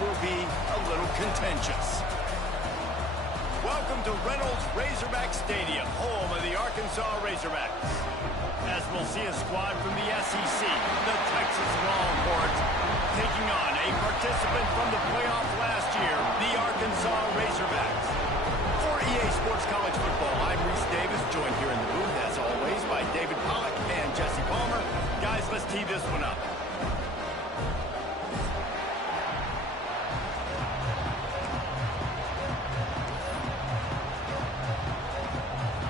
will be a little contentious. Welcome to Reynolds Razorback Stadium, home of the Arkansas Razorbacks. As we'll see a squad from the SEC, the Texas Longhorns, taking on a participant from the playoff last year, the Arkansas Razorbacks. For EA Sports College Football, I'm Reese Davis, joined here in the booth, as always, by David Pollack and Jesse Palmer. Guys, let's tee this one up.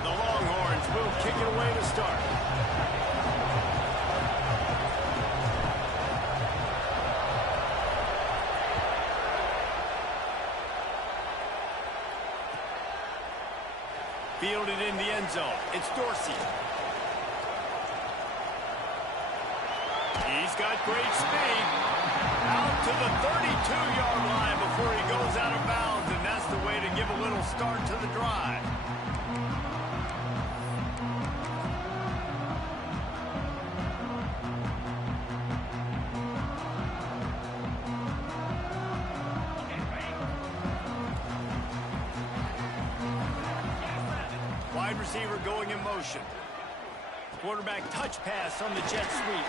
The Longhorns will kick it away to start. Fielded in the end zone. It's Dorsey. He's got great speed. Out to the 32-yard line before he goes out of bounds, and that's the way to give a little start to the drive. Wide receiver going in motion. Quarterback touch pass on the jet sweep.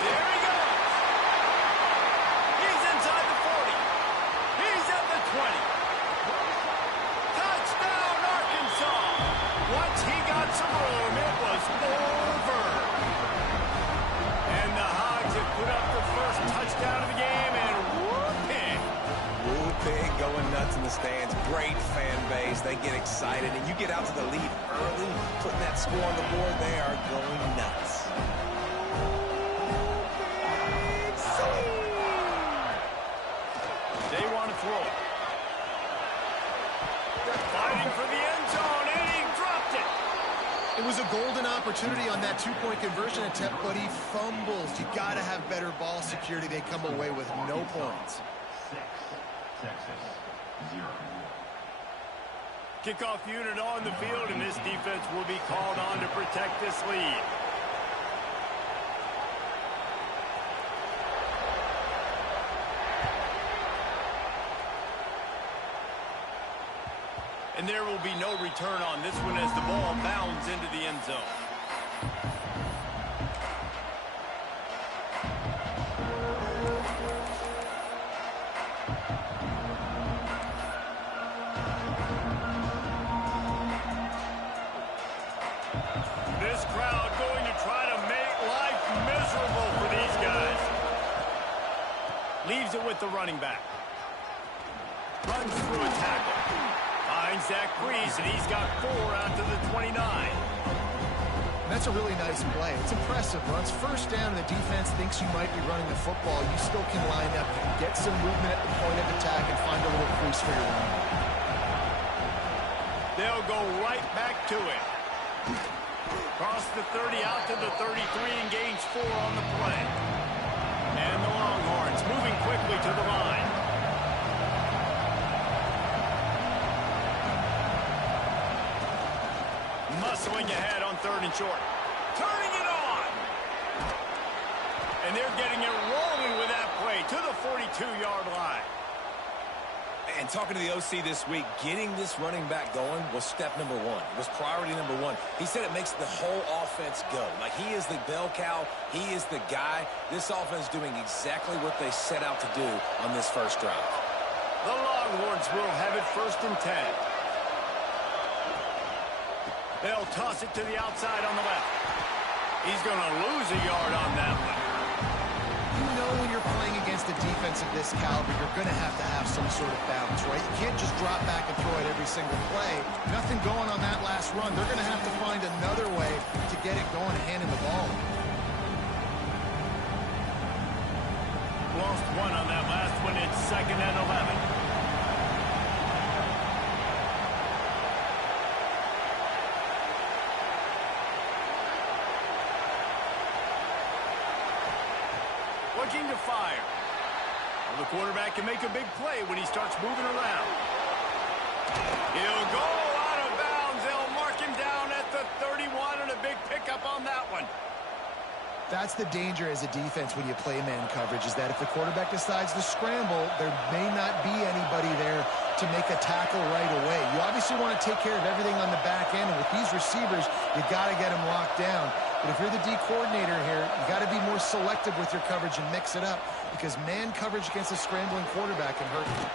There he goes. He's inside the 40. He's at the 20. Touchdown, Arkansas. Once he got some room, it was over. And the Hogs have put up the first touchdown of the game, and whooping. Whooping, going nuts in the stands. Great fan base. They get excited, and you get out to the lead early, putting that score on the board. They are going nuts. They want to throw it. Fighting for the end zone, and he dropped it. It was a golden opportunity on that two-point conversion attempt, but he fumbles. You got to have better ball security. They come away with no points. Texas, 0. Kickoff unit on the field, and this defense will be called on to protect this lead. And there will be no return on this one as the ball bounds into the end zone. This crowd going to try to make life miserable for these guys. Leaves it with the running back. Runs through a tackle. Finds Zach Breeze, and he's got 4 out to the 29. That's a really nice play. It's impressive. Runs first down, and the defense thinks you might be running the football. You still can line up. You can get some movement at the point of attack and find a little crease for your run. They'll go right back to it. Cross the 30 out to the 33 and gains 4 on the play. And the Longhorns moving quickly to the line. Muscling ahead on 3rd and short. Turning it on. And they're getting it rolling with that play to the 42-yard line. And talking to the OC this week, getting this running back going was step number 1. It was priority number 1. He said it makes the whole offense go. Like, he is the bell cow. He is the guy. This offense doing exactly what they set out to do on this first drive. The Longhorns will have it 1st and 10. They'll toss it to the outside on the left. He's going to lose a yard on that one. You know when you're playing against a defense of this caliber, you're going to have some sort of balance, right? You can't just drop back and throw it every single play. Nothing going on that last run. They're going to have to find another way to get it going and handing the ball. Lost 1 on that last one. It's 2nd and 11. Looking to fire. Well, the quarterback can make a big play when he starts moving around. He'll go out of bounds. They'll mark him down at the 31, and a big pickup on that one. That's the danger as a defense when you play man coverage, is that if the quarterback decides to scramble, there may not be anybody there to make a tackle right away. You obviously want to take care of everything on the back end, and with these receivers, you got to get them locked down. But if you're the D coordinator here, you got to be more selective with your coverage and mix it up, because man coverage against a scrambling quarterback can hurt you.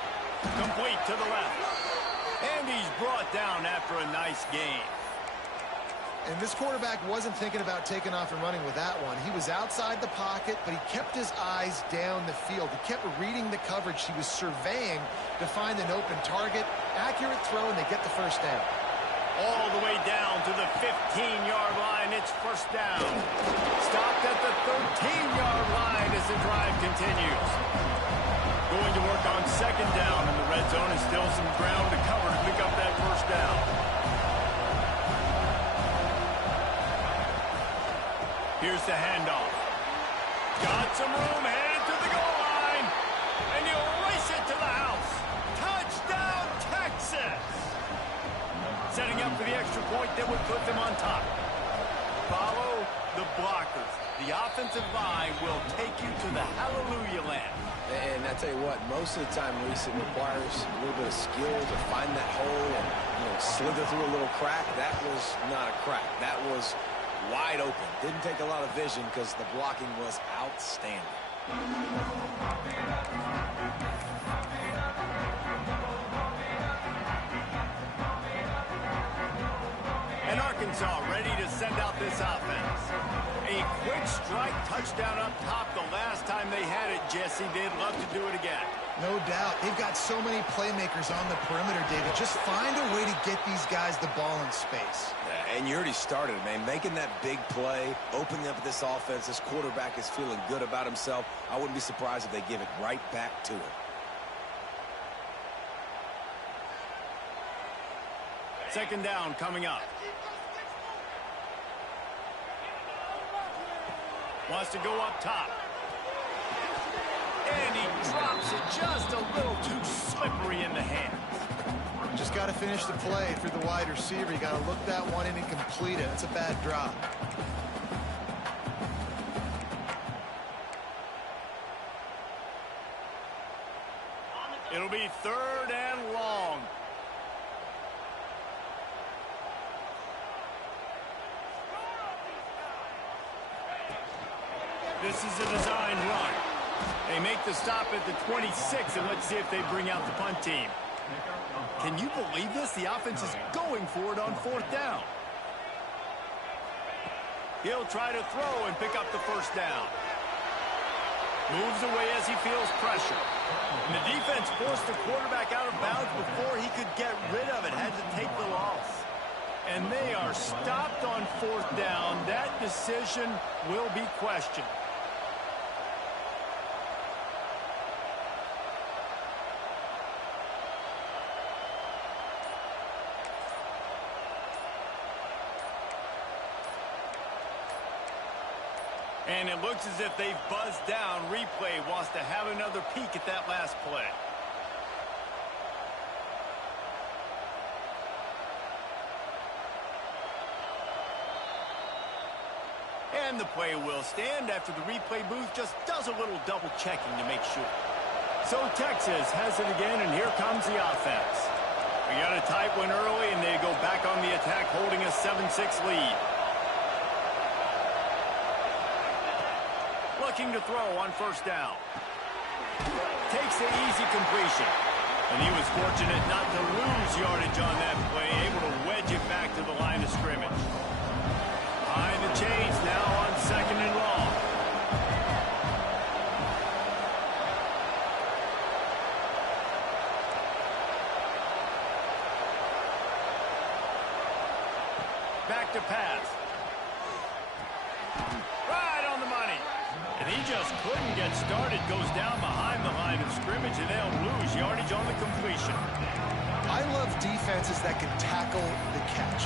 Complete to the left. And he's brought down after a nice gain. And this quarterback wasn't thinking about taking off and running with that one. He was outside the pocket, but he kept his eyes down the field. He kept reading the coverage. He was surveying to find an open target. Accurate throw, and they get the first down. All the way down to the 15-yard line. It's first down. Stopped at the 13-yard line as the drive continues. Going to work on second down in the red zone, and still some ground to cover to pick up that first down. Here's the handoff. Got some room, headed to the goal line. And he'll race it to the house. Touchdown, Texas! Setting up for the extra point that would put them on top. Follow the blockers. The offensive line will take you to the hallelujah land. And I tell you what, most of the time, Reese, it requires a little bit of skill to find that hole and slither through a little crack. That was not a crack. That was wide open. Didn't take a lot of vision because the blocking was outstanding. And Arkansas ready to send out this offense. A quick strike touchdown up top the last time they had it, Jesse. They'd love to do it again. No doubt. They've got so many playmakers on the perimeter, David. Just find a way to get these guys the ball in space. Yeah, and you already started, man. Making that big play, opening up this offense. This quarterback is feeling good about himself. I wouldn't be surprised if they give it right back to him. Second down coming up. Wants to go up top. And he drops it just a little too slippery in the hand. Just got to finish the play through the wide receiver. You got to look that one in and complete it. It's a bad drop. It'll be third and long. This is a designed run. They make the stop at the 26, and let's see if they bring out the punt team. Can you believe this? The offense is going for it on fourth down. He'll try to throw and pick up the first down. Moves away as he feels pressure. And the defense forced the quarterback out of bounds before he could get rid of it. Had to take the loss. And they are stopped on fourth down. That decision will be questioned. And it looks as if they've buzzed down. Replay wants to have another peek at that last play. And the play will stand after the replay booth just does a little double checking to make sure. So Texas has it again, and here comes the offense. We got a tight one early, and they go back on the attack, holding a 7-6 lead. Looking to throw on first down. Takes the easy completion. And he was fortunate not to lose yardage on that play, able to wedge it back to the line of scrimmage. Behind the chains now on second and long. Back to pass. Right on the money. And he just couldn't get started. Goes down behind the line of scrimmage, and they'll lose yardage on the completion. I love defenses that can tackle the catch.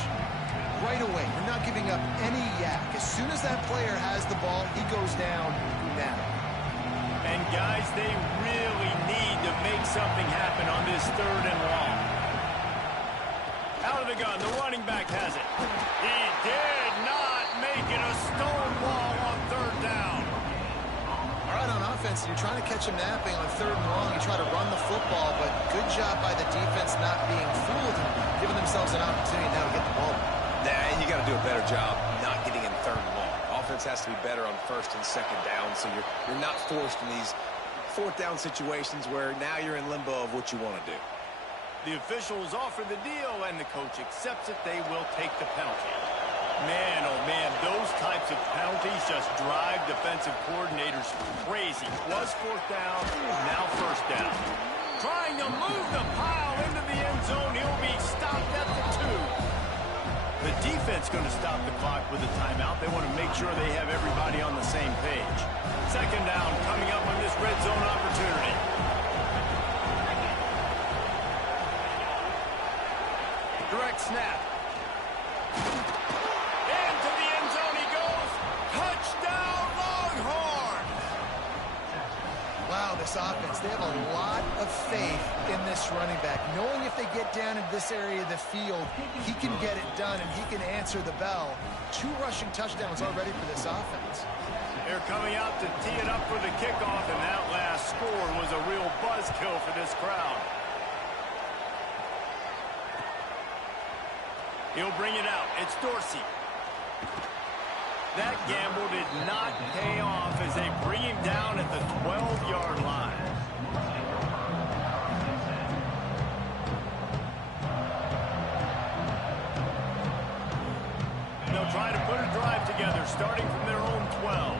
Right away, you're not giving up any yak. As soon as that player has the ball, he goes down now. And guys, they really need to make something happen on this third and long. Out of the gun, the running back has it. He did not make it a stone wall on third down. offense, and you're trying to catch them napping on 3rd and long. You try to run the football, but good job by the defense not being fooled and giving themselves an opportunity now to get the ball. Yeah, and you got to do a better job not getting in 3rd and long. Offense has to be better on 1st and 2nd down, so you're not forced in these 4th down situations where now you're in limbo of what you want to do. The officials offer the deal, and the coach accepts it. They will take the penalty. Man, oh man, those types of penalties just drive defensive coordinators crazy. Was 4th down, now 1st down. Trying to move the pile into the end zone. He'll be stopped at the 2. The defense going to stop the clock with a timeout. They want to make sure they have everybody on the same page. 2nd down coming up on this red zone opportunity. Direct snap. Into the end zone he goes. Touchdown, Longhorns! Wow, this offense, they have a lot of faith in this running back, knowing if they get down in this area of the field, he can get it done and he can answer the bell. 2 rushing touchdowns already for this offense. They're coming out to tee it up for the kickoff, and that last score was a real buzzkill for this crowd. He'll bring it out. It's Dorsey. That gamble did not pay off as they bring him down at the 12-yard line. They'll try to put a drive together, starting from their own 12.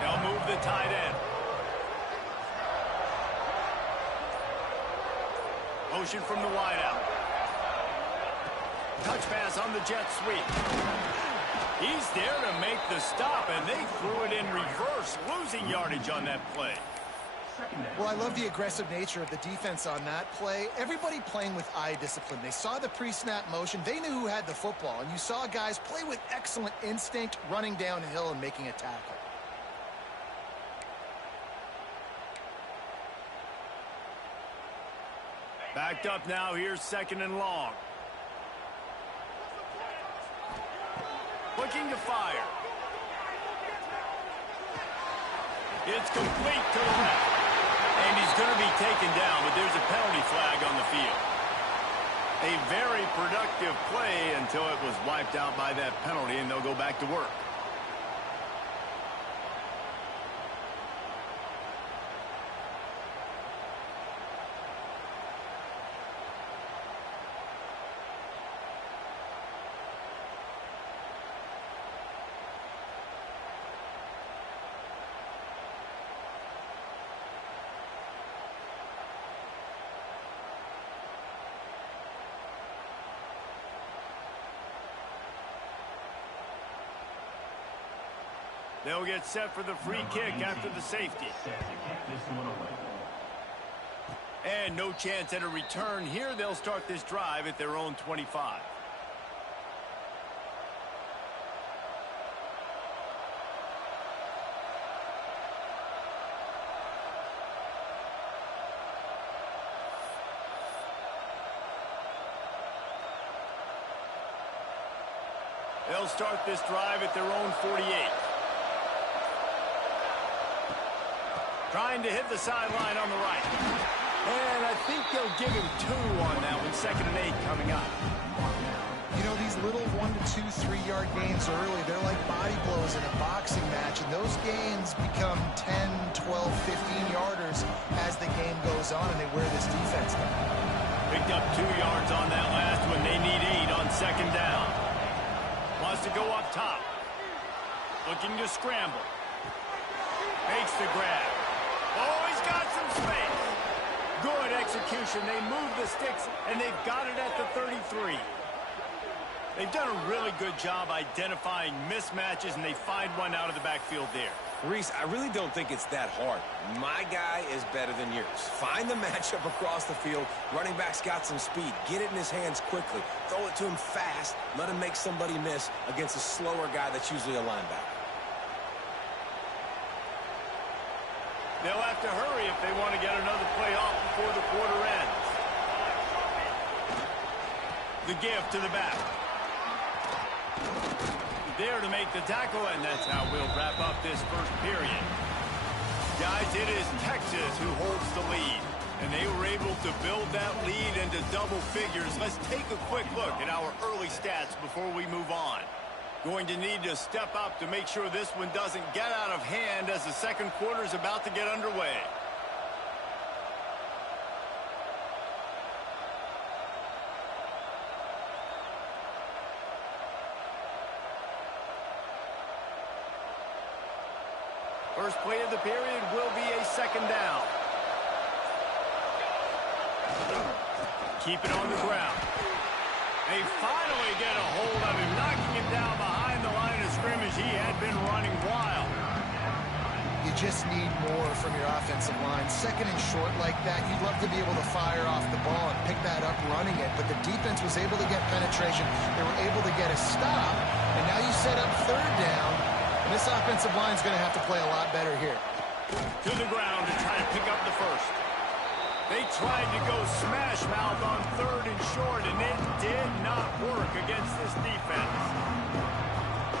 They'll move the tight end. Motion from the wideout. Touch pass on the jet sweep. He's there to make the stop, and they threw it in reverse, losing yardage on that play. Well, I love the aggressive nature of the defense on that play. Everybody playing with eye discipline. They saw the pre-snap motion. They knew who had the football, and you saw guys play with excellent instinct, running downhill and making a tackle. Backed up now. Here's 2nd and long. Looking to fire. It's complete to the left. And he's going to be taken down, but there's a penalty flag on the field. A very productive play until it was wiped out by that penalty, and they'll go back to work. They'll get set for the free kick after the safety. And no chance at a return here. They'll start this drive at their own 25. They'll start this drive at their own 48. Trying to hit the sideline on the right. And I think they'll give him 2 on that one. 2nd and 8 coming up. You know, these little 1 to 2, 3-yard gains early, they're like body blows in a boxing match, and those gains become 10, 12, 15-yarders as the game goes on, and they wear this defense down. Picked up 2 yards on that last one. They need 8 on 2nd down. Wants to go up top. Looking to scramble. Makes the grab. Oh, he's got some space. Good execution. They move the sticks, and they've got it at the 33. They've done a really good job identifying mismatches, and they find one out of the backfield there. Reese, I really don't think it's that hard. My guy is better than yours. Find the matchup across the field. Running back's got some speed. Get it in his hands quickly. Throw it to him fast. Let him make somebody miss against a slower guy that's usually a linebacker. They'll have to hurry if they want to get another play off before the quarter ends. The give to the back. There to make the tackle, and that's how we'll wrap up this first period. Guys, it is Texas who holds the lead, and they were able to build that lead into double figures. Let's take a quick look at our early stats before we move on. Going to need to step up to make sure this one doesn't get out of hand as the second quarter is about to get underway. First play of the period will be a second down. Keep it on the ground. They finally get a hold of him, knocking him down behind the line of scrimmage. He had been running wild. You just need more from your offensive line. Second and short like that, you'd love to be able to fire off the ball and pick that up running it, but the defense was able to get penetration. They were able to get a stop, and now you set up third down, and this offensive line is going to have to play a lot better here. To the ground to try to pick up the first. They tried to go smash mouth on third and short, and it did not work against this defense.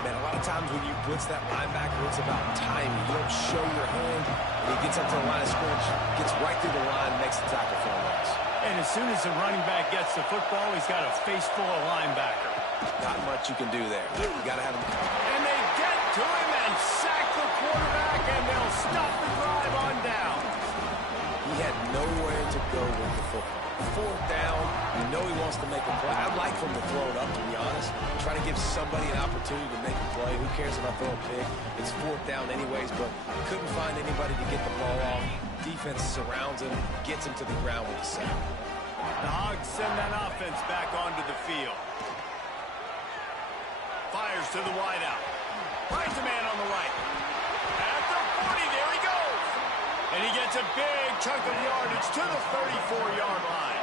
Man, a lot of times when you blitz that linebacker, it's about timing. You don't show your hand, and he gets up to the line of scrimmage, gets right through the line, makes the tackle for a loss. And as soon as the running back gets the football, he's got a face full of linebacker. Not much you can do there. You got to have him. And they get to him and sack the quarterback, and they'll stop the drive on down. He had nowhere to go with the football. Fourth down, you know he wants to make a play. I'd like for him to throw it up, to be honest. Try to give somebody an opportunity to make a play. Who cares if I throw a pick? It's fourth down anyways, but couldn't find anybody to get the ball off. Defense surrounds him, gets him to the ground with the sack. The Hogs send that offense back onto the field. Fires to the wideout. Finds a man on the right. At the 40, there he goes. And he gets a big chunk of yardage to the 34-yard line.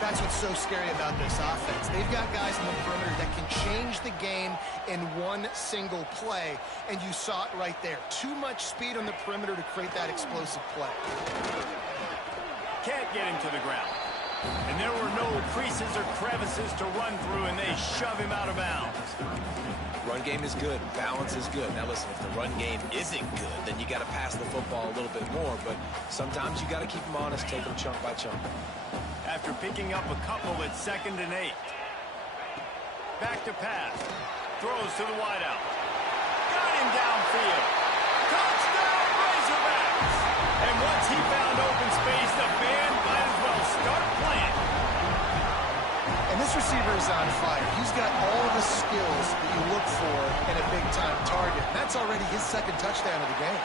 That's what's so scary about this offense. They've got guys in the perimeter that can change the game in one single play, and you saw it right there. Too much speed on the perimeter to create that explosive play. Can't get him to the ground. And there were no creases or crevices to run through, and they shove him out of bounds. Run game is good. Balance is good. Now, listen, if the run game isn't good, then you got to pass the football a little bit more. But sometimes you got to keep them honest, take them chunk by chunk. After picking up a couple at 2nd and 8. Back to pass. Throws to the wideout. Got him downfield. Touchdown, Razorbacks! And once he found open space, the band might as well start playing. And this receiver is on fire. He's got all the skills that you look for in a big-time target. That's already his second touchdown of the game.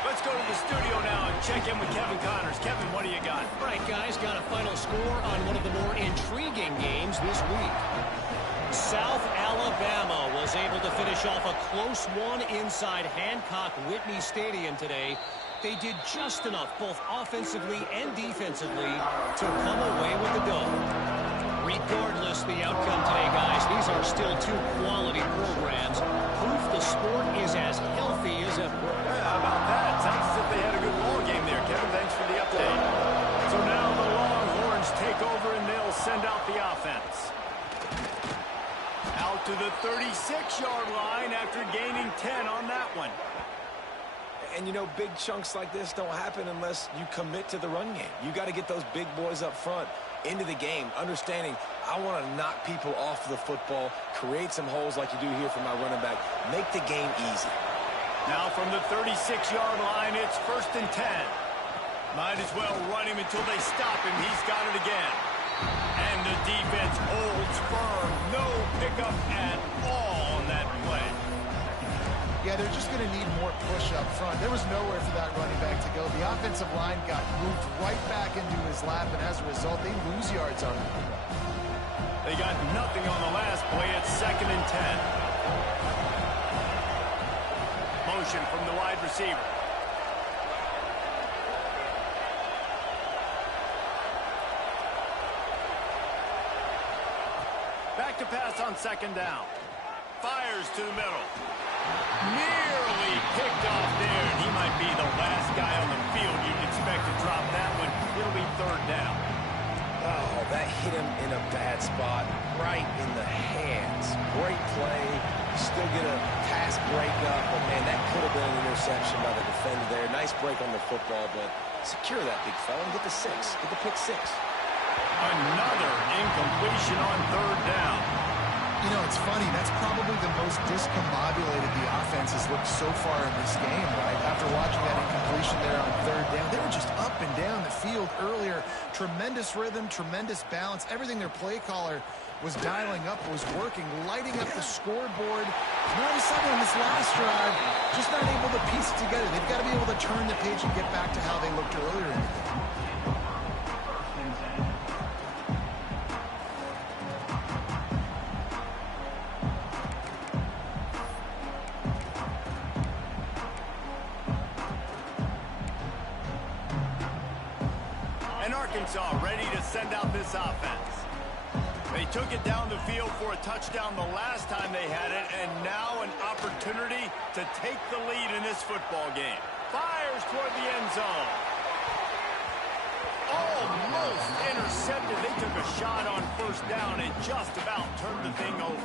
Let's go to the studio now and check in with Kevin Connors. Kevin, what do you got? All right, guys, got a final score on one of the more intriguing games this week. South Alabama was able to finish off a close one inside Hancock-Whitney Stadium today. They did just enough, both offensively and defensively, to come away with the dub. Regardless the outcome today, guys, these are still two quality programs. Proof the sport is as healthy as ever. How about that? Sounds as if they had a good ball game there, Kevin. Thanks for the update. So now the Longhorns take over, and they'll send out the offense. Out to the 36-yard line after gaining 10 on that one. And, you know, big chunks like this don't happen unless you commit to the run game. You got to get those big boys up front into the game, understanding I want to knock people off the football, create some holes like you do here for my running back, make the game easy. Now from the 36-yard line, it's 1st and 10. Might as well run him until they stop him. He's got it again. And the defense holds firm. No pickup at all on that play. Yeah, they're just going to need more push up front. There was nowhere for that running back to go. The offensive line got moved right back into his lap, and as a result, they lose yards on him. They got nothing on the last play. It's 2nd and 10. Motion from the wide receiver. Back to pass on 2nd down. Fires to the middle. Nearly picked off there, and he might be the last guy on the field you'd expect to drop that one. It'll be 3rd down. Oh, that hit him in a bad spot, right in the hands. Great play, still get a pass breakup, but, man, that could have been an interception by the defender there. Nice break on the football, but secure that big fella and get the six. Get the pick six. Another incompletion on third down. You know, it's funny. That's probably the most discombobulated the offense has looked so far in this game, right? After watching that incompletion there on third down, they were just up and down the field earlier. Tremendous rhythm, tremendous balance. Everything their play caller was dialing up was working, lighting up the scoreboard. And all of a sudden on this last drive, just not able to piece it together. They've got to be able to turn the page and get back to how they looked earlier in the game. Arkansas ready to send out this offense. They took it down the field for a touchdown the last time they had it, and now an opportunity to take the lead in this football game. Fires toward the end zone. Almost intercepted. They took a shot on first down and just about turned the thing over.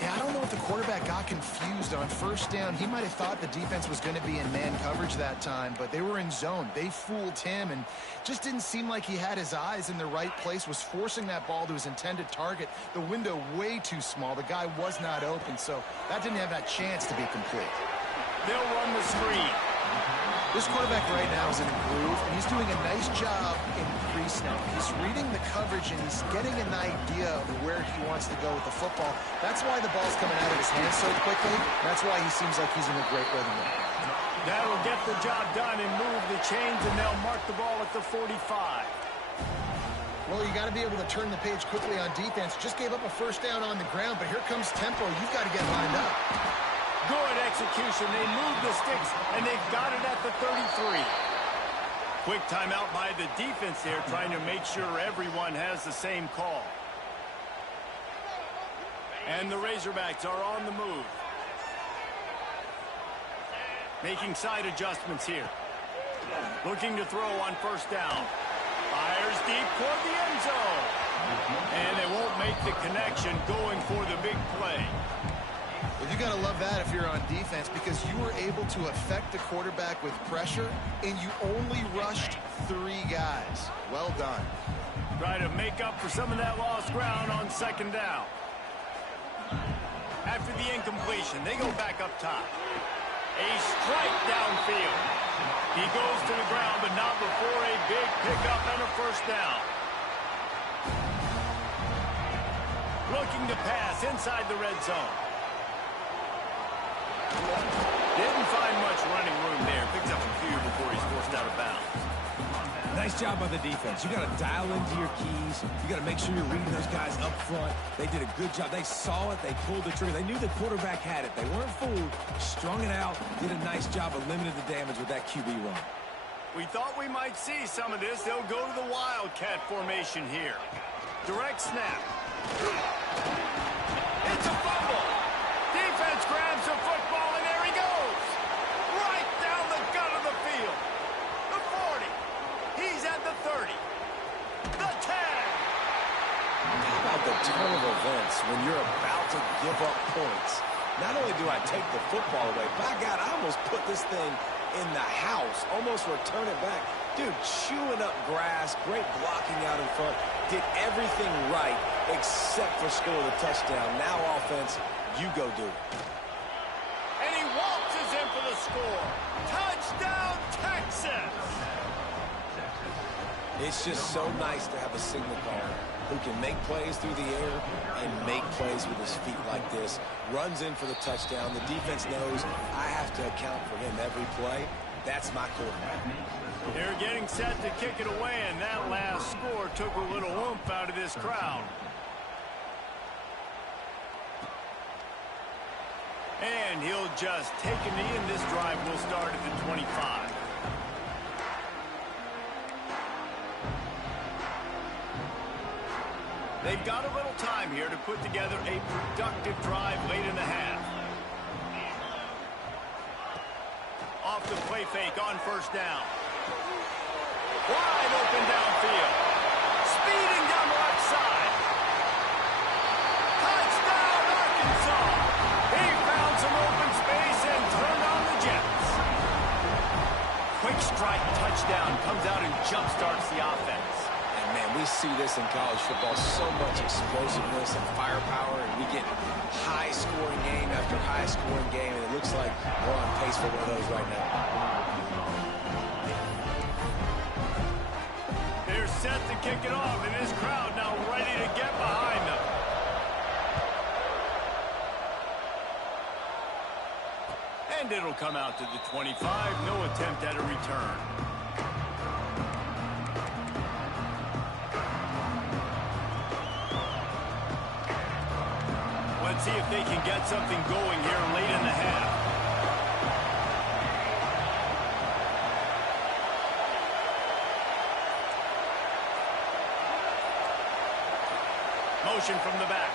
Yeah, I don't know if the quarterback got confused on first down. He might have thought the defense was going to be in man coverage that time, but they were in zone. They fooled him and just didn't seem like he had his eyes in the right place, was forcing that ball to his intended target. The window way too small. The guy was not open, so that didn't have that chance to be complete. They'll run the screen. This quarterback right now is in a groove, and he's doing a nice job in pre-snap. He's reading the coverage, and he's getting an idea of where he wants to go with the football. That's why the ball's coming out of his hands so quickly. That's why he seems like he's in a great rhythm. That'll get the job done and move the chains, and they'll mark the ball at the 45. Well, you got to be able to turn the page quickly on defense. Just gave up a first down on the ground, but here comes tempo. You've got to get lined up. Good execution. They move the sticks, and they've got it at the 33. Quick timeout by the defense there, trying to make sure everyone has the same call. And the Razorbacks are on the move. Making side adjustments here. Looking to throw on first down. Fires deep toward the end zone. And they won't make the connection, going for the big play. Well, you got to love that if you're on defense, because you were able to affect the quarterback with pressure, and you only rushed 3 guys. Well done. Try to make up for some of that lost ground on second down. After the incompletion, they go back up top. A strike downfield. He goes to the ground, but not before a big pickup and a first down. Looking to pass inside the red zone. Didn't find much running room there. Picks up a few before he's forced out of bounds. Nice job by the defense. You got to dial into your keys. You got to make sure you're reading those guys up front. They did a good job. They saw it. They pulled the trigger. They knew the quarterback had it. They weren't fooled. Strung it out. Did a nice job of limiting the damage with that QB run. We thought we might see some of this. They'll go to the Wildcat formation here. Direct snap. It's a fumble. Defense grabs the football, and there he goes. Right down the gut of the field. The 40. He's at the 30. The 10. How about the turn of events when you're about to give up points? Not only do I take the football away, by God, I almost put this thing in the house. Almost return it back. Dude, chewing up grass, great blocking out in front. Did everything right except for score the touchdown. Now offense, you go do it. And he waltzes in for the score. Touchdown, Texas! It's just so nice to have a signal caller who can make plays through the air and make plays with his feet like this. Runs in for the touchdown. The defense knows I have to account for him every play. That's my quarterback. They're getting set to kick it away, and that last score took a little oomph out of this crowd. And he'll just take a knee, and this drive will start at the 25. They've got a little time here to put together a productive drive late in the half. Off the play fake on first down. Wide open downfield. Speeding down the left side. Touchdown, Arkansas. Quick strike touchdown comes out and jump-starts the offense. And, man, we see this in college football, so much explosiveness and firepower, and we get high-scoring game after high-scoring game, and it looks like we're on pace for one of those right now. They're set to kick it off, and this crowd now ready to get behind them. And it'll come out to the 25. No attempt at a return. Let's see if they can get something going here late in the half. Motion from the back.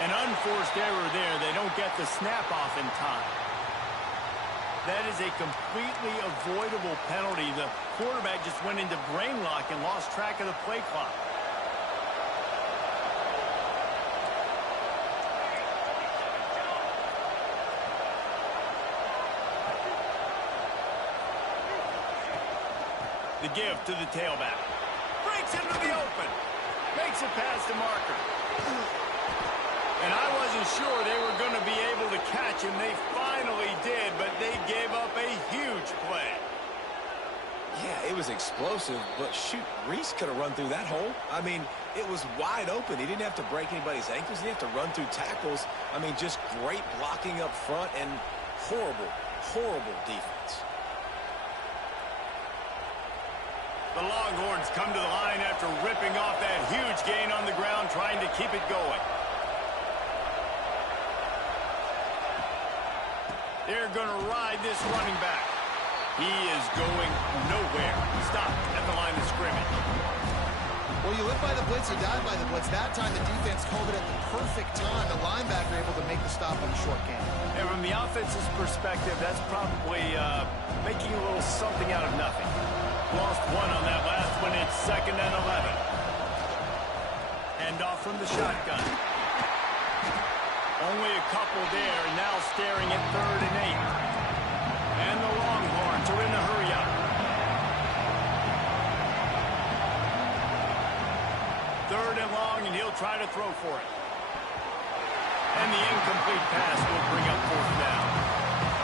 An unforced error there. They don't get the snap off in time. That is a completely avoidable penalty. The quarterback just went into brain lock and lost track of the play clock. The give to the tailback. Breaks into the open. Makes it past the marker. And I wasn't sure they were going to be able to catch him. They finally did, but they gave up a huge play. Yeah, it was explosive, but shoot, Reese could have run through that hole. I mean, it was wide open. He didn't have to break anybody's ankles. He didn't have to run through tackles. I mean, just great blocking up front and horrible, horrible defense. The Longhorns come to the line after ripping off that huge gain on the ground, trying to keep it going. They're going to ride this running back. He is going nowhere. Stop at the line of scrimmage. Well, you live by the blitz, you die by the blitz. That time the defense called it at the perfect time. The linebacker able to make the stop on the short game. And from the offense's perspective, that's probably making a little something out of nothing. Lost one on that last one. It's 2nd and 11. Hand off from the shotgun. Only a couple there, and now staring at 3rd and 8. And the Longhorns are in the hurry-up. 3rd and long, and he'll try to throw for it. And the incomplete pass will bring up 4th down.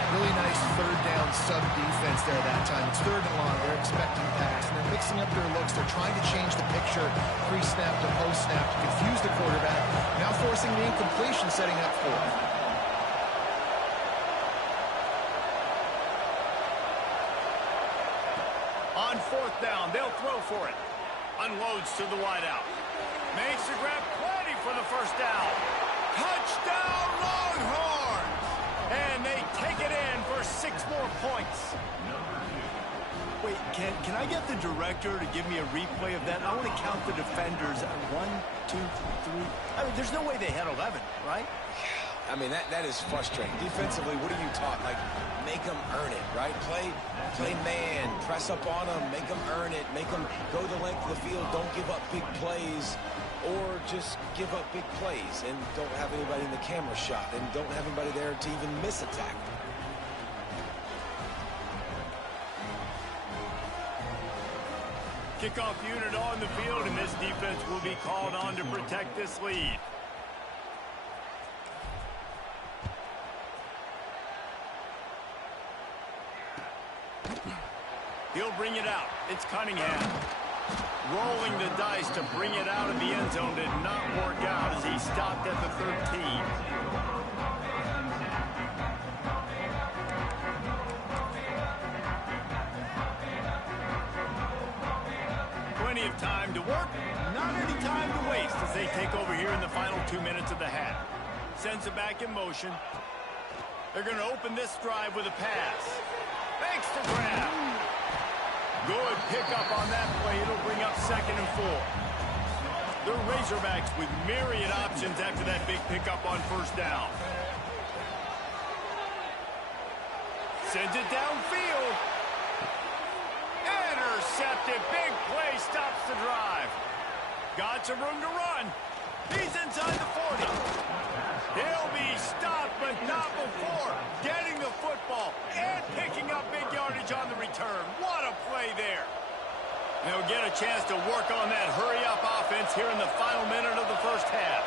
Really nice 3rd down sub-defense there that time. It's 3rd and long. They're expecting pass, and they're mixing up their looks. They're trying to change the picture pre-snap to post-snap to confuse the quarterback. Now forcing the incompletion, setting up 4th. On 4th down, they'll throw for it. Unloads to the wideout. Makes the grab, plenty for the 1st down. Touchdown, Longhorns! And they take it in for 6 more points. Wait, can I get the director to give me a replay of that? I want to count the defenders. 1, 2, 3. I mean, there's no way they had 11, right? I mean, that is frustrating. Defensively, what are you taught? Like, make them earn it, right? Play man, press up on them, make them earn it, make them go the length of the field, don't give up big plays, or just give up big plays and don't have anybody in the camera shot and don't have anybody there to even miss a tackle. Kickoff unit on the field, and this defense will be called on to protect this lead. He'll bring it out. It's Cunningham. Rolling the dice to bring it out of the end zone did not work out as he stopped at the 13. Plenty of time to work, not any time to waste as they take over here in the final 2 minutes of the half. Sends it back in motion. They're going to open this drive with a pass. Makes the grab. Good pickup on that play. It'll bring up 2nd and 4. The Razorbacks with myriad options after that big pickup on 1st down. Sends it downfield. Intercepted. Big play stops the drive. Got some room to run. He's inside the 40. He'll be stopped, but not before getting the football and picking up big yardage on the return. What a play there. They'll get a chance to work on that hurry-up offense here in the final minute of the first half.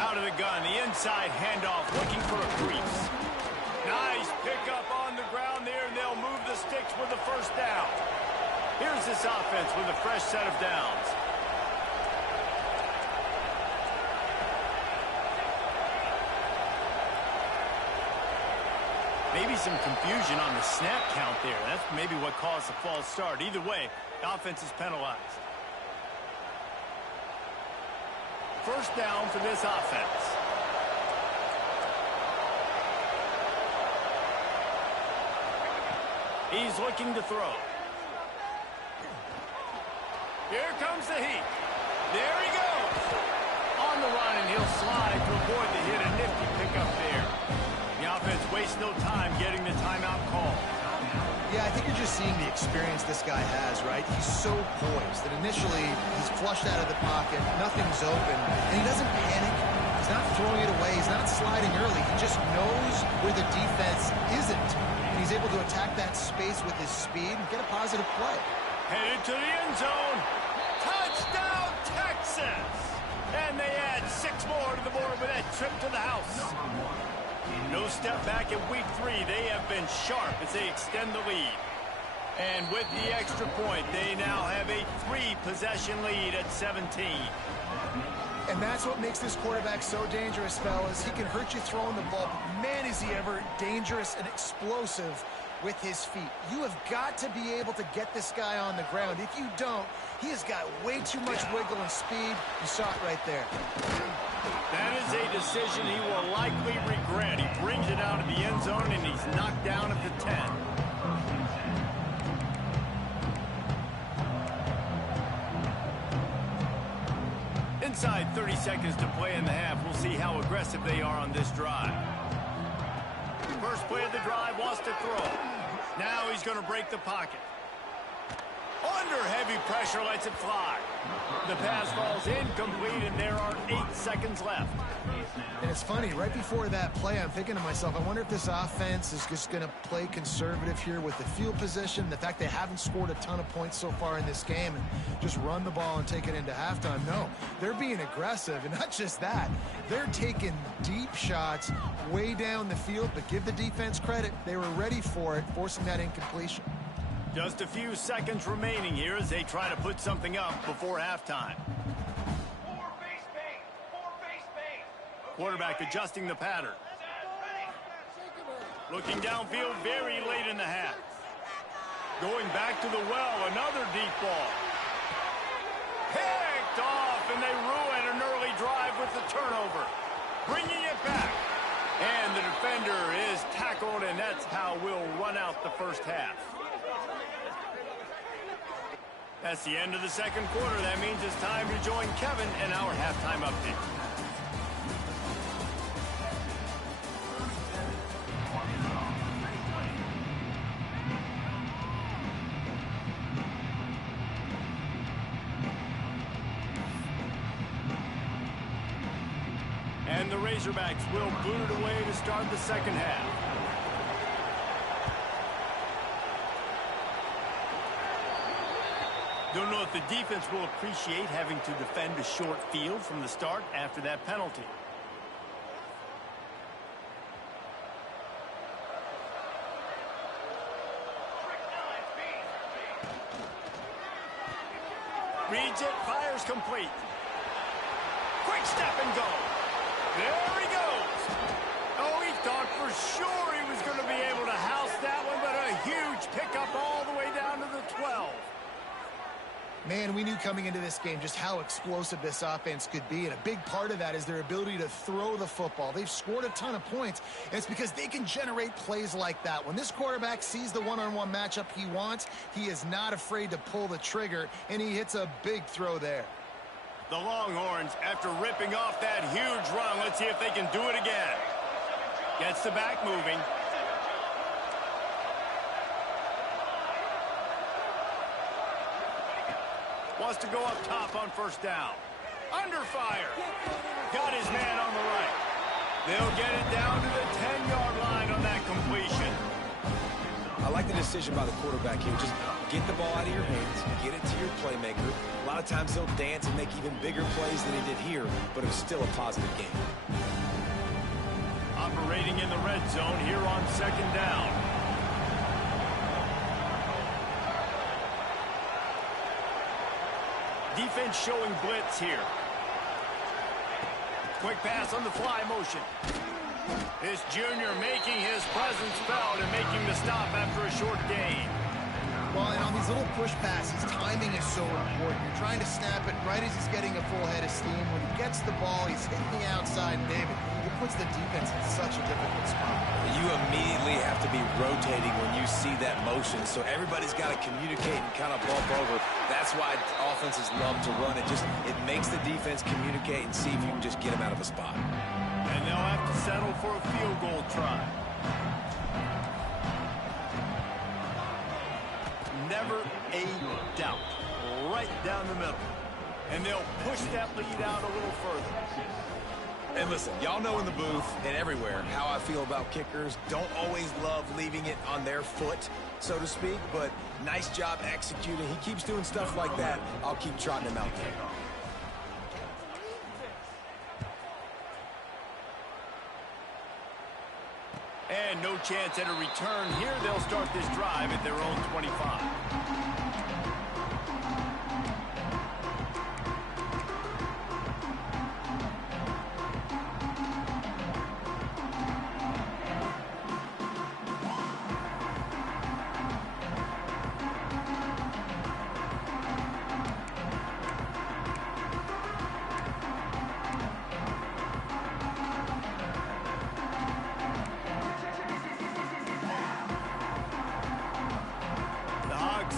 Out of the gun, the inside handoff, looking for a crease. Nice pickup on the ground there, and they'll move the sticks with the first down. Here's this offense with a fresh set of downs. Maybe some confusion on the snap count there. That's maybe what caused the false start. Either way, the offense is penalized. First down for this offense. He's looking to throw. Here comes the heat. There he goes. On the run, and he'll slide to avoid the hit. A nifty pickup there. The offense wastes no time getting the timeout call. Yeah, I think you're just seeing the experience this guy has, right? He's so poised that initially he's flushed out of the pocket, nothing's open, and he doesn't panic. He's not throwing it away. He's not sliding early. He just knows where the defense isn't. And he's able to attack that space with his speed and get a positive play. Headed to the end zone. Touchdown, Texas! And they add 6 more to the board with that trip to the house. No step back in week 3. They have been sharp as they extend the lead. And with the extra point, they now have a 3-possession lead at 17. And that's what makes this quarterback so dangerous, fellas. He can hurt you throwing the ball, but man, is he ever dangerous and explosive with his feet. You have got to be able to get this guy on the ground. If you don't, he has got way too much wiggle and speed. You saw it right there. That is a decision he will likely regret. He brings it out of the end zone, and he's knocked down at the 10. Inside 30 seconds to play in the half. We'll see how aggressive they are on this drive. First play of the drive, wants to throw. Now he's going to break the pocket. Under heavy pressure, lets it fly. The pass falls incomplete, and there are 8 seconds left. And it's funny, right before that play, I'm thinking to myself, I wonder if this offense is just going to play conservative here with the field position, the fact they haven't scored a ton of points so far in this game, and just run the ball and take it into halftime. No, they're being aggressive, and not just that. They're taking deep shots way down the field, but give the defense credit. They were ready for it, forcing that incompletion. Just a few seconds remaining here as they try to put something up before halftime. Quarterback adjusting the pattern. Looking downfield very late in the half. Going back to the well, another deep ball. Picked off, and they ruin an early drive with the turnover. Bringing it back. And the defender is tackled, and that's how we'll run out the first half. That's the end of the second quarter. That means it's time to join Kevin in our halftime update. And the Razorbacks will boot it away to start the second half. Don't know if the defense will appreciate having to defend a short field from the start after that penalty. Reads it, fires complete. Quick step and go. There he goes. Oh, he thought for sure he was going to be able to house that one, but a huge pickup all the way down to the 12. Man, we knew coming into this game just how explosive this offense could be, and a big part of that is their ability to throw the football. They've scored a ton of points, and it's because they can generate plays like that. When this quarterback sees the one-on-one matchup he wants, he is not afraid to pull the trigger, and he hits a big throw there. The Longhorns, after ripping off that huge run, let's see if they can do it again. Gets the back moving. Wants to go up top on first down. Under fire. Got his man on the right. They'll get it down to the 10-yard line on that completion. I like the decision by the quarterback here. Just get the ball out of your hands, get it to your playmaker. A lot of times he'll dance and make even bigger plays than he did here, but it was still a positive game. Operating in the red zone here on second down. Defense showing blitz here. Quick pass on the fly motion. This junior making his presence felt and making the stop after a short gain. Well, and on these little push passes, timing is so important. You're trying to snap it right as he's getting a full head of steam. When he gets the ball, he's hitting the outside, and David, it puts the defense in such a difficult spot. You immediately have to be rotating when you see that motion, so everybody's got to communicate and kind of bump over. That's why offenses love to run it. It makes the defense communicate and see if you can just get them out of a spot. And they'll have to settle for a field goal try. Never a doubt. Right down the middle. And they'll push that lead out a little further. And listen, y'all know in the booth and everywhere how I feel about kickers. Don't always love leaving it on their foot, so to speak, but nice job executing. He keeps doing stuff like that. I'll keep trotting him out there. And no chance at a return here. They'll start this drive at their own 25.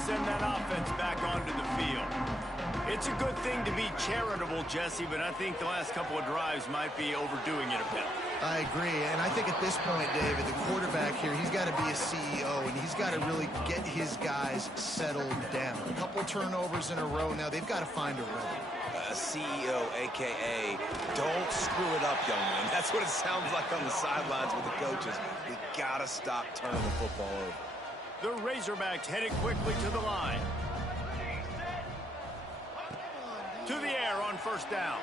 Send that offense back onto the field. It's a good thing to be charitable, Jesse, but I think the last couple of drives might be overdoing it a bit. I agree, and I think at this point, David, the quarterback here, he's got to be a CEO, and he's got to really get his guys settled down. A couple turnovers in a row now. They've got to find a rhythm. CEO, a.k.a. don't screw it up, young man. That's what it sounds like on the sidelines with the coaches. You got to stop turning the football over. The Razorbacks headed quickly to the line. To the air on first down.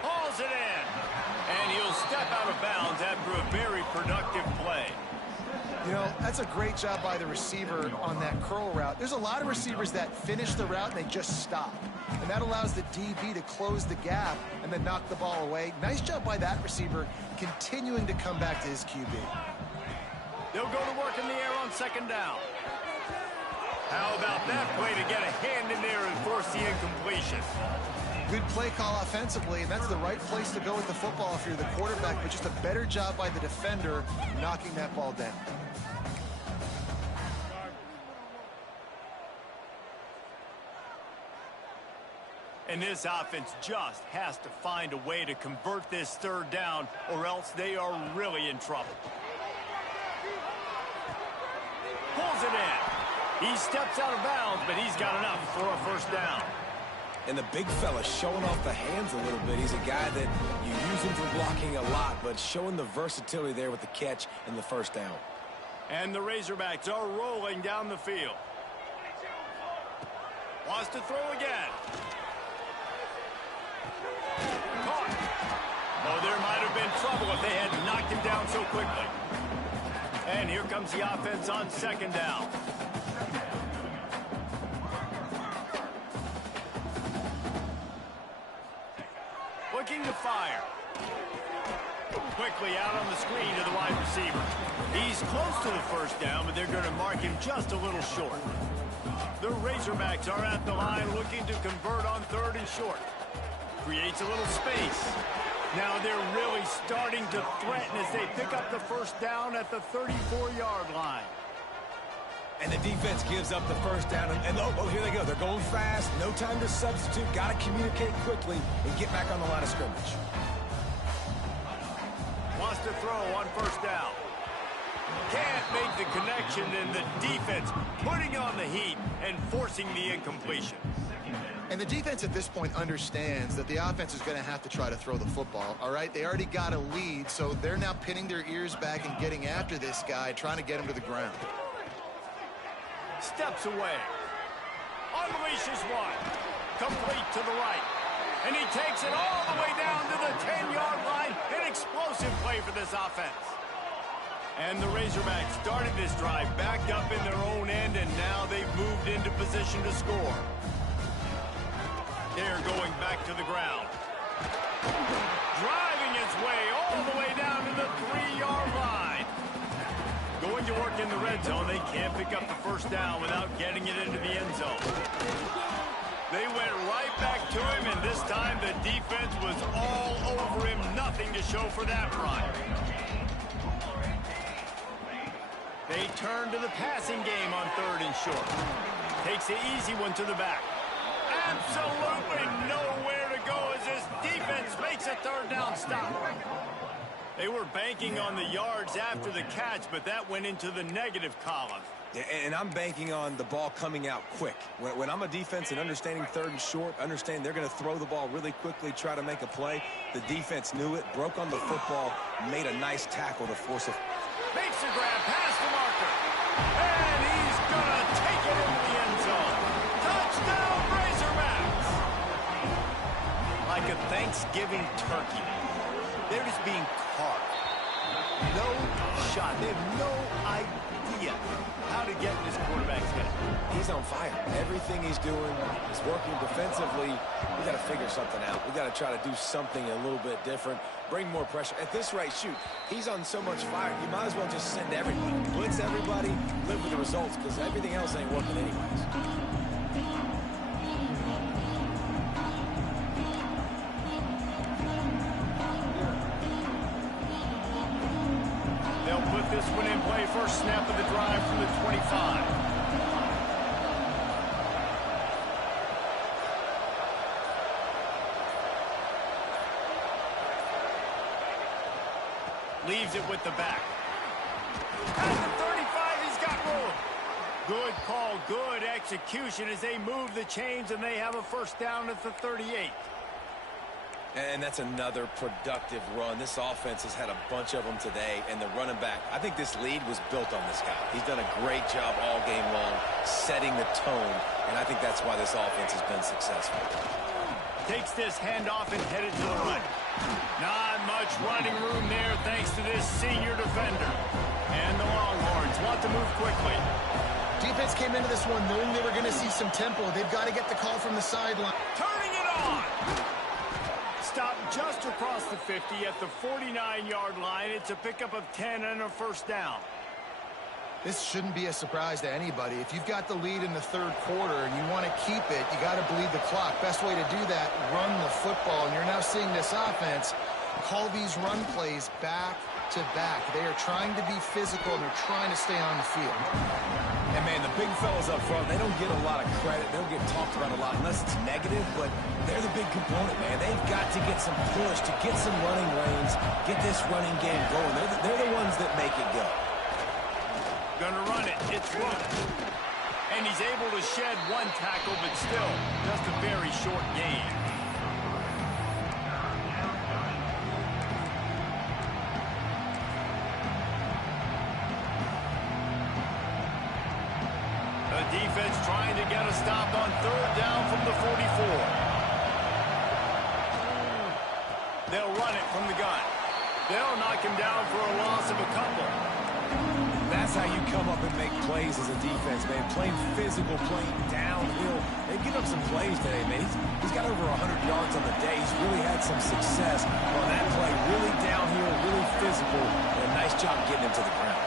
Hauls it in. And he'll step out of bounds after a very productive play. You know, that's a great job by the receiver on that curl route. There's a lot of receivers that finish the route and they just stop. And that allows the DB to close the gap and then knock the ball away. Nice job by that receiver continuing to come back to his QB. They'll go to work in the air on second down. How about that play to get a hand in there and force the incompletion? Good play call offensively, and that's the right place to go with the football if you're the quarterback, but just a better job by the defender knocking that ball down. And this offense just has to find a way to convert this third down, or else they are really in trouble. Pulls it in. He steps out of bounds, but he's got enough for a first down. And the big fella showing off the hands a little bit. He's a guy that you use him for blocking a lot, but showing the versatility there with the catch and the first down. And the Razorbacks are rolling down the field. Wants to throw again. Caught. Oh, there might have been trouble if they had knocked him down so quickly. And here comes the offense on second down. Looking to fire. Quickly out on the screen to the wide receiver. He's close to the first down, but they're going to mark him just a little short. The Razorbacks are at the line looking to convert on third and short. Creates a little space. Now they're really starting to threaten as they pick up the first down at the 34-yard line. And the defense gives up the first down. And oh, here they go. They're going fast. No time to substitute. Got to communicate quickly and get back on the line of scrimmage. Wants to throw on first down. Can't make the connection, and the defense putting on the heat and forcing the incompletion. And the defense at this point understands that the offense is going to have to try to throw the football, all right? They already got a lead, so they're now pinning their ears back and getting after this guy, trying to get him to the ground. Steps away. Unleashes one. Complete to the right. And he takes it all the way down to the 10-yard line. An explosive play for this offense. And the Razorbacks started this drive backed up in their own end, and now they've moved into position to score. They're going back to the ground. Driving its way all the way down to the 3-yard line. Going to work in the red zone. They can't pick up the first down without getting it into the end zone. They went right back to him, and this time the defense was all over him. Nothing to show for that run. They turn to the passing game on 3rd and short. Takes the easy one to the back. Absolutely nowhere to go as this defense makes a 3rd down stop. They were banking on the yards after the catch, but that went into the negative column. Yeah, and I'm banking on the ball coming out quick. When I'm a defense and understanding 3rd and short, understand they're going to throw the ball really quickly, try to make a play. The defense knew it, broke on the football, made a nice tackle to force it. Makes a grab past the marker. And he's going to take it into the end zone. Touchdown, Razorbacks! Like a Thanksgiving turkey. They're just being carved. No shot. They have no idea how to get in this quarterback's head. He's on fire. Everything he's doing is working defensively. We got to figure something out. We got to try to do something a little bit different. Bring more pressure. At this rate, shoot, he's on so much fire, you might as well just send everybody. Blitz everybody, live with the results, because everything else ain't working anyways. They'll put this one in play. First snap of the drive from the 25. Leaves it with the back. At the 35, he's got room. Good call, good execution as they move the chains, and they have a first down at the 38. And that's another productive run. This offense has had a bunch of them today, and the running back, I think this lead was built on this guy. He's done a great job all game long, setting the tone, and I think that's why this offense has been successful. Takes this handoff and headed to the right. Not much running room there thanks to this senior defender. And the Longhorns want to move quickly. Defense came into this one knowing they were going to see some tempo. They've got to get the call from the sideline. Turning it on! Stopped just across the 50 at the 49-yard line. It's a pickup of 10 and a first down. This shouldn't be a surprise to anybody. If you've got the lead in the 3rd quarter and you want to keep it, you got to bleed the clock. Best way to do that, run the football. And you're now seeing this offense call these run plays back to back. They are trying to be physical, and they're trying to stay on the field. And, man, the big fellas up front, they don't get a lot of credit. They don't get talked about a lot unless it's negative, but they're the big component, man. They've got to get some push, to get some running lanes, get this running game going. They're the ones that make it go. Gonna run it. It's running. And he's able to shed one tackle, but still just a very short gain. The defense trying to get a stop on 3rd down from the 44. They'll run it from the gun. They'll knock him down for a loss of a couple. That's how you come up and make plays as a defense, man. Playing physical, playing downhill. They've given up some plays today, man. He's got over 100 yards on the day. He's really had some success on that play. Really downhill, really physical, and a nice job getting him to the ground.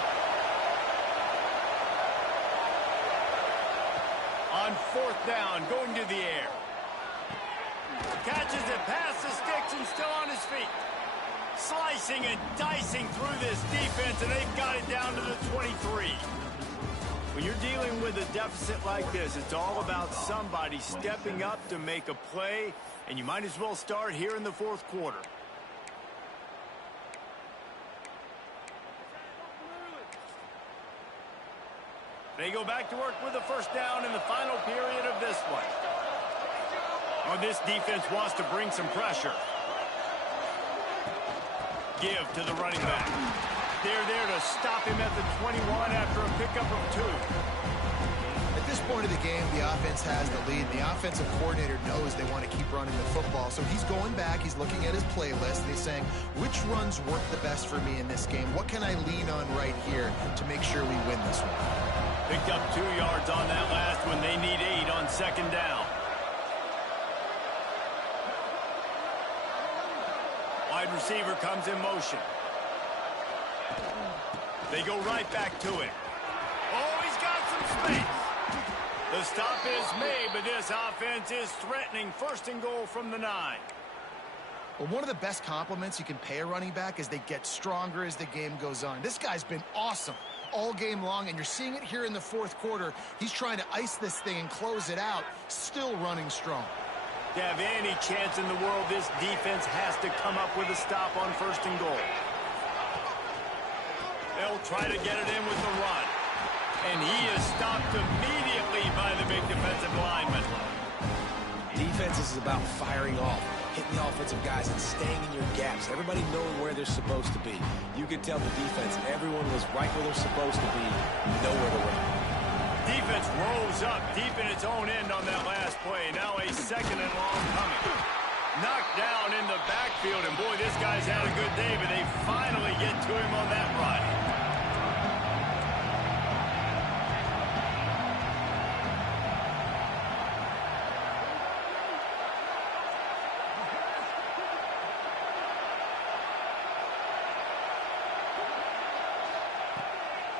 On 4th down, going to the air. Catches it past the sticks and still on his feet. Slicing and dicing through this defense, and they've got it down to the 23. When you're dealing with a deficit like this, it's all about somebody stepping up to make a play, and you might as well start here in the 4th quarter. They go back to work with the first down in the final period of this one. Oh, this defense wants to bring some pressure. Give to the running back. They're there to stop him at the 21 after a pickup of 2. At this point of the game, the offense has the lead. The offensive coordinator knows they want to keep running the football. So he's going back, he's looking at his playlist, and he's saying, which runs work the best for me in this game? What can I lean on right here to make sure we win this one? Picked up 2 yards on that last one. They need 8 on second down. Wide receiver comes in motion. They go right back to it. Oh, he's got some space. The stop is made, but this offense is threatening. First and goal from the 9. Well, one of the best compliments you can pay a running back is they get stronger as the game goes on. This guy's been awesome all game long, and you're seeing it here in the fourth quarter. He's trying to ice this thing and close it out, still running strong. To have any chance in the world, this defense has to come up with a stop on first and goal. They'll try to get it in with the run. And he is stopped immediately by the big defensive lineman. Defense is about firing off, hitting the offensive guys and staying in your gaps. Everybody knowing where they're supposed to be. You could tell the defense, everyone was right where they're supposed to be, nowhere to run. Defense rose up deep in its own end on that last play. Now a second and long coming. Knocked down in the backfield, and boy, this guy's had a good day, but they finally get to him on that run.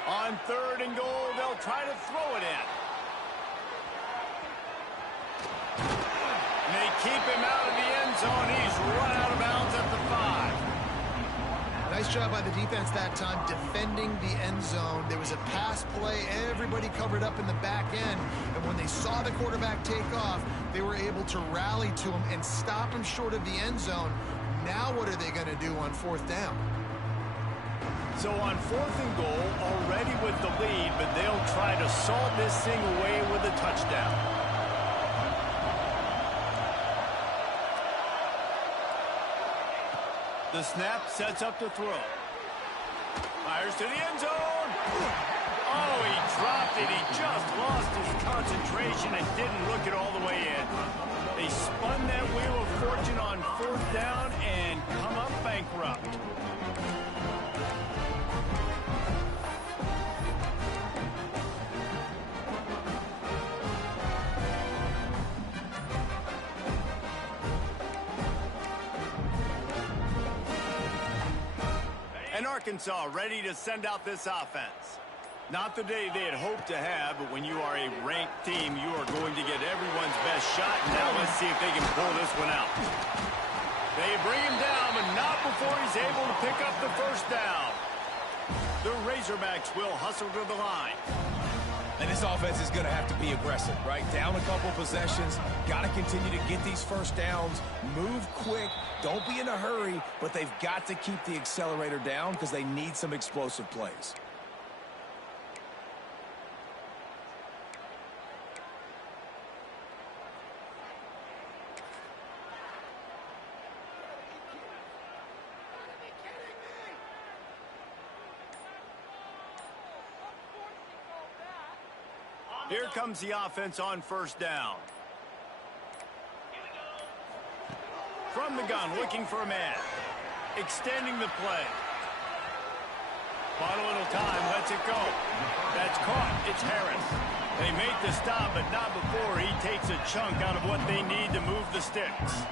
On third and goal, they'll try to throw it in. And they keep him out of the end zone. He's run out of bounds at the 5. Nice job by the defense that time, defending the end zone. There was a pass play. Everybody covered up in the back end. And when they saw the quarterback take off, they were able to rally to him and stop him short of the end zone. Now what are they going to do on fourth down? So on fourth and goal, already with the lead, but they'll try to salt this thing away with a touchdown. The snap sets up to throw. Fires to the end zone. Oh, he dropped it. He just lost his concentration and didn't look it all the way in. They spun that wheel of fortune on fourth down and come up bankrupt. And Arkansas ready to send out this offense. Not the day they had hoped to have, but when you are a ranked team, you are going to get everyone's best shot. Now let's see if they can pull this one out. They bring him down, but not before he's able to pick up the first down. The Razorbacks will hustle to the line. And this offense is going to have to be aggressive, right? Down a couple possessions, got to continue to get these first downs, move quick, don't be in a hurry, but they've got to keep the accelerator down because they need some explosive plays. Here comes the offense on first down. From the gun, looking for a man. Extending the play. Bought a little time, lets it go. That's caught. It's Harris. They make the stop, but not before he takes a chunk out of what they need to move the sticks.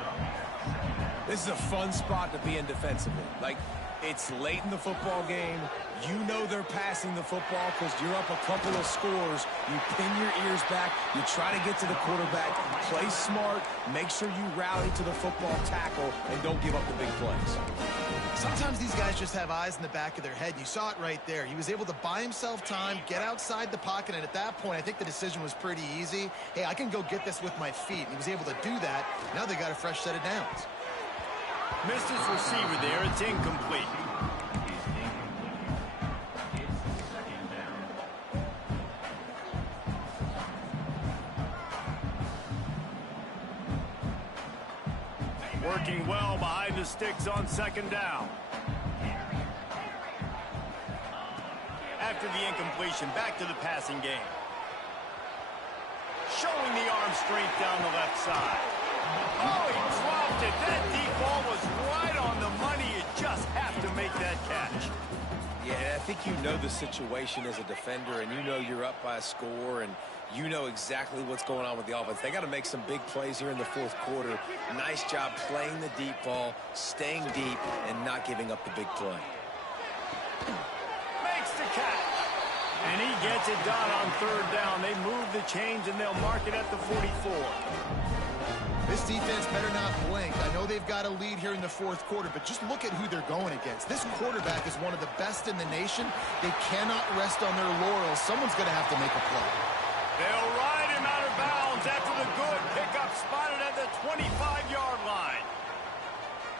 This is a fun spot to be in defensively. Like, it's late in the football game. You know they're passing the football because you're up a couple of scores. You pin your ears back. You try to get to the quarterback. Play smart. Make sure you rally to the football tackle and don't give up the big plays. Sometimes these guys just have eyes in the back of their head. You saw it right there. He was able to buy himself time, get outside the pocket, and at that point, I think the decision was pretty easy. Hey, I can go get this with my feet. He was able to do that. Now they got a fresh set of downs. Missed his receiver there. It's incomplete. Working well behind the sticks on second down. After the incompletion, back to the passing game. Showing the arm strength down the left side. Oh, he dropped it. That deep ball was right on the money. You just have to make that catch. Yeah, I think you know the situation as a defender, and you know you're up by a score, and you know exactly what's going on with the offense. They got to make some big plays here in the fourth quarter. Nice job playing the deep ball, staying deep, and not giving up the big play. Makes the catch. And he gets it done on third down. They move the chains, and they'll mark it at the 44. This defense better not blink. I know they've got a lead here in the fourth quarter, but just look at who they're going against. This quarterback is one of the best in the nation. They cannot rest on their laurels. Someone's going to have to make a play. They'll ride him out of bounds after the good pickup spotted at the 25-yard line.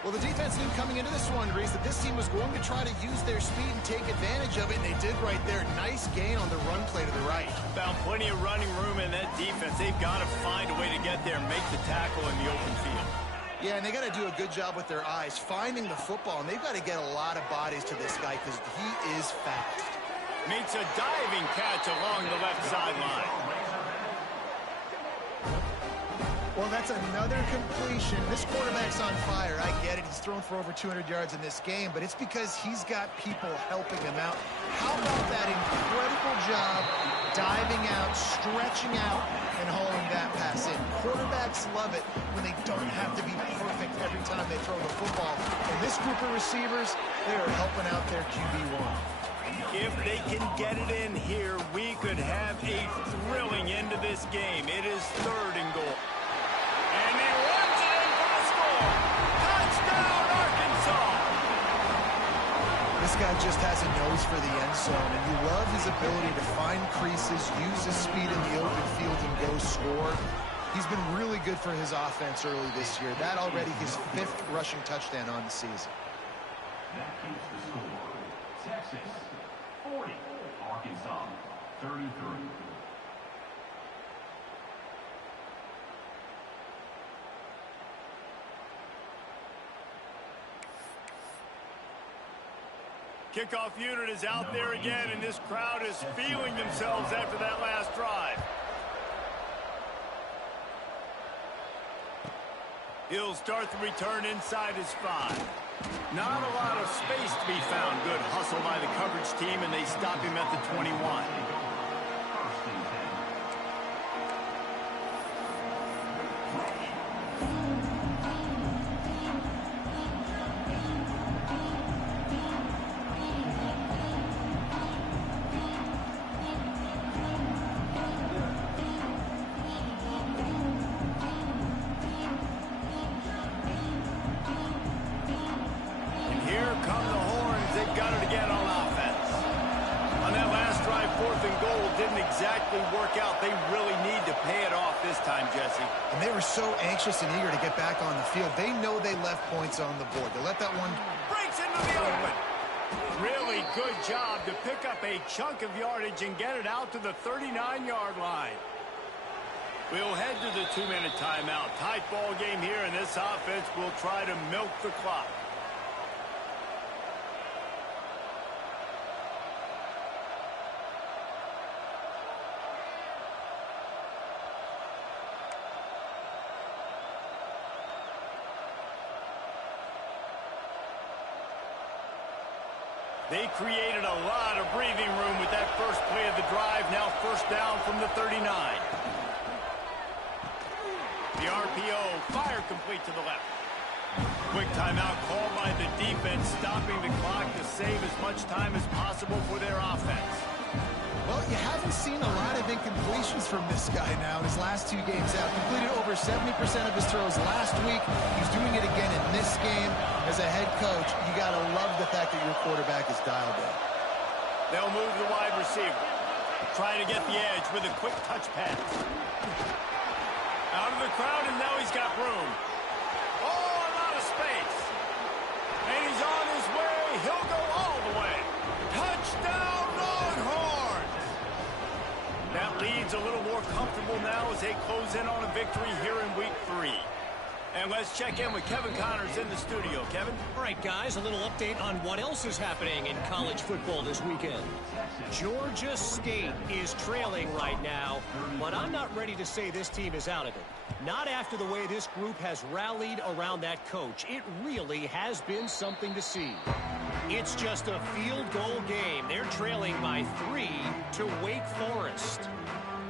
Well, the defense knew coming into this one, Reese, that this team was going to try to use their speed and take advantage of it, and they did right there. Nice gain on the run play to the right. Found plenty of running room in that defense. They've got to find a way to get there and make the tackle in the open field. Yeah, and they got to do a good job with their eyes, finding the football, and they've got to get a lot of bodies to this guy because he is fast. Makes a diving catch along the left sideline. Well, that's another completion. This quarterback's on fire. I get it. He's thrown for over 200 yards in this game, but it's because he's got people helping him out. How about that incredible job diving out, stretching out, and hauling that pass in? Quarterbacks love it when they don't have to be perfect every time they throw the football. And this group of receivers, they are helping out their QB1. If they can get it in here, we could have a thrilling end to this game. It is third and goal. And he runs it in for the score. Touchdown, Arkansas! This guy just has a nose for the end zone, and you love his ability to find creases, use his speed in the open field, and go score. He's been really good for his offense early this year. That already his 5th rushing touchdown on the season. That keeps the score. Texas 40, Arkansas 33. Kickoff unit is out there again, and this crowd is feeling themselves after that last drive. He'll start the return inside his 5. Not a lot of space to be found. Good hustle by the coverage team, and they stop him at the 21. First and 10. They really need to pay it off this time, Jesse. And they were so anxious and eager to get back on the field. They know they left points on the board. They let that one... Breaks into the open. Really good job to pick up a chunk of yardage and get it out to the 39-yard line. We'll head to the 2-minute timeout. Tight ball game here, and this offense will try to milk the clock. They created a lot of breathing room with that first play of the drive. Now first down from the 39. The RPO, fire complete to the left. Quick timeout called by the defense, stopping the clock to save as much time as possible for their offense. Well, you haven't seen a lot of incompletions from this guy now in his last 2 games out. Completed over 70% of his throws last week. He's doing it again in this game. As a head coach, you got to love the fact that your quarterback is dialed in. They'll move the wide receiver. Trying to get the edge with a quick touch pass. Out of the crowd, and now he's got room. Oh, a lot of space. And he's on his way. He'll go all the way. Touchdown, Longhorns! That lead's a little more comfortable now as they close in on a victory here in week 3. And let's check in with Kevin Connors in the studio. Kevin? All right, guys, a little update on what else is happening in college football this weekend. Georgia State is trailing right now, but I'm not ready to say this team is out of it. Not after the way this group has rallied around that coach. It really has been something to see. It's just a field goal game. They're trailing by 3 to Wake Forest.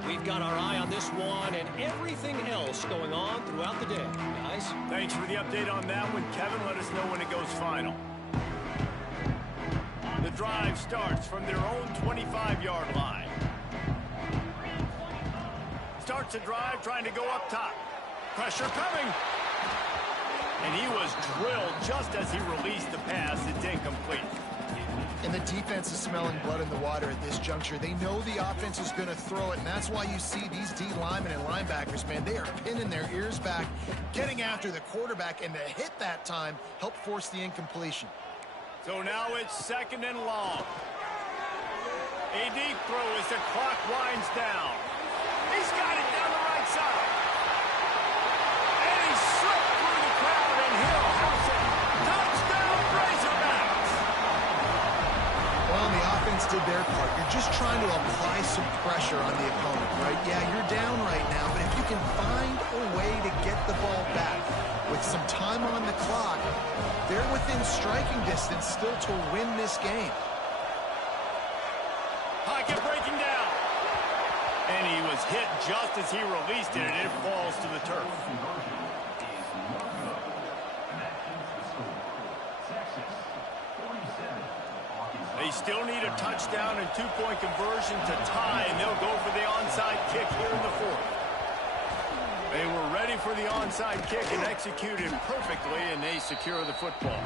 We've got our eye on this one and everything else going on throughout the day. Guys? Thanks for the update on that one, Kevin. Let us know when it goes final. The drive starts from their own 25-yard line. Starts the drive trying to go up top. Pressure coming. And he was drilled just as he released the pass. It's incomplete. And the defense is smelling blood in the water at this juncture. They know the offense is going to throw it, and that's why you see these D linemen and linebackers, man, they are pinning their ears back, getting after the quarterback, and the hit that time helped force the incompletion. So now it's second and long. A deep throw as the clock winds down. He's got it down the right side. And he slipped through the crowd, and he'll house it. Touchdown, Razorbacks! Well, the offense did their part. You're just trying to apply some pressure on the opponent, right? Yeah, you're down right now, but if you can find a way to get the ball back with some time on the clock, they're within striking distance still to win this game. Pocket breaking down. And he was hit just as he released it, and it falls to the turf. They still need a touchdown and two-point conversion to tie, and they'll go for the onside kick here in the fourth. They were ready for the onside kick and executed perfectly, and they secure the football.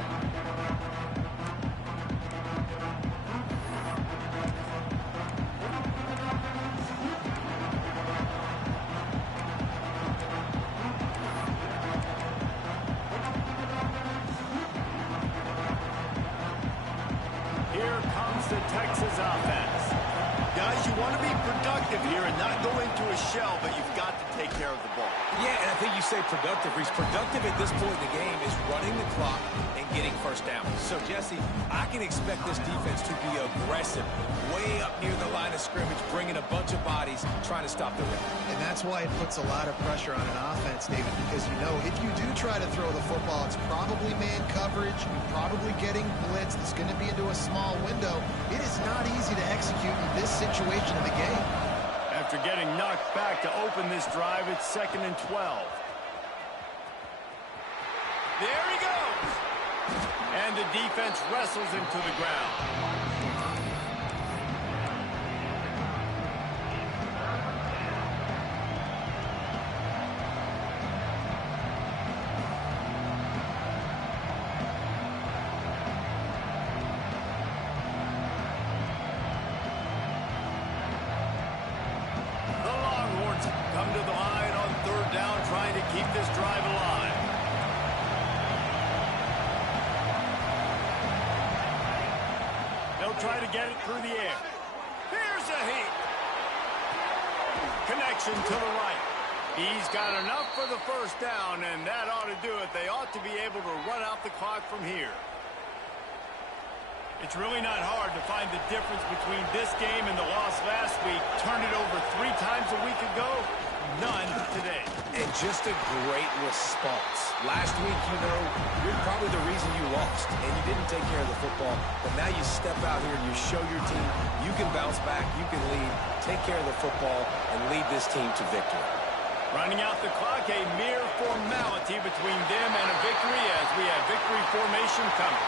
Here comes the Texas offense. Guys, you want to be productive here and not go into a shell, but you've got to take care of the ball. Yeah, and I think you say productive, Reese. Productive at this point in the game is running the clock and getting first down. So, Jesse, I can expect this defense to be aggressive, way up near the line of scrimmage, bringing a bunch of bodies, trying to stop the run. And that's why it puts a lot of pressure on an offense, David, because you know if you do try to throw the football, it's probably man coverage, probably getting blitzed. It's going to be into a small window. It is not easy to execute in this situation of the game. After getting knocked back to open this drive, it's 2nd and 12. There he goes! And the defense wrestles him to the ground. Come to the line on 3rd down, trying to keep this drive alive. They'll try to get it through the air. Here's a heat. Connection to the right. He's got enough for the first down, and that ought to do it. They ought to be able to run out the clock from here. It's really not hard to find the difference between this game and the loss last week. Turned it over 3 times a week ago. None today. And just a great response. Last week, you know, you're probably the reason you lost, and you didn't take care of the football. But now you step out here and you show your team you can bounce back, you can lead, take care of the football, and lead this team to victory. Running out the clock, a mere formality between them and a victory as we have victory formation coming.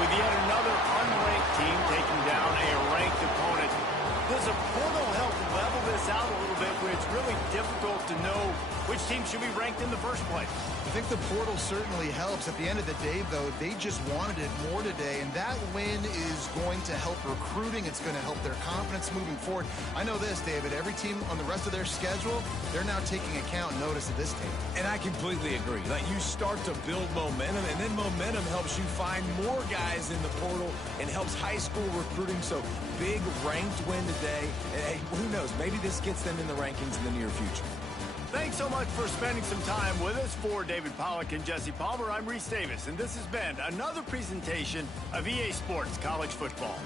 With yet another unranked team taking down a ranked opponent. Does a portal help level this out a little bit where it's really difficult to know which team should be ranked in the first place? I think the portal certainly helps. At the end of the day, though, they just wanted it more today, and that win is going to help recruiting. It's going to help their confidence moving forward. I know this, David, every team on the rest of their schedule, they're now taking account and notice of this team. And I completely agree. Like, you start to build momentum, and then momentum helps you find more guys in the portal and helps high school recruiting. So, big ranked win today. And, hey, who knows? Maybe this gets them in the rankings in the near future. Thanks so much for spending some time with us. For David Pollack and Jesse Palmer, I'm Reese Davis, and this has been another presentation of EA Sports College Football.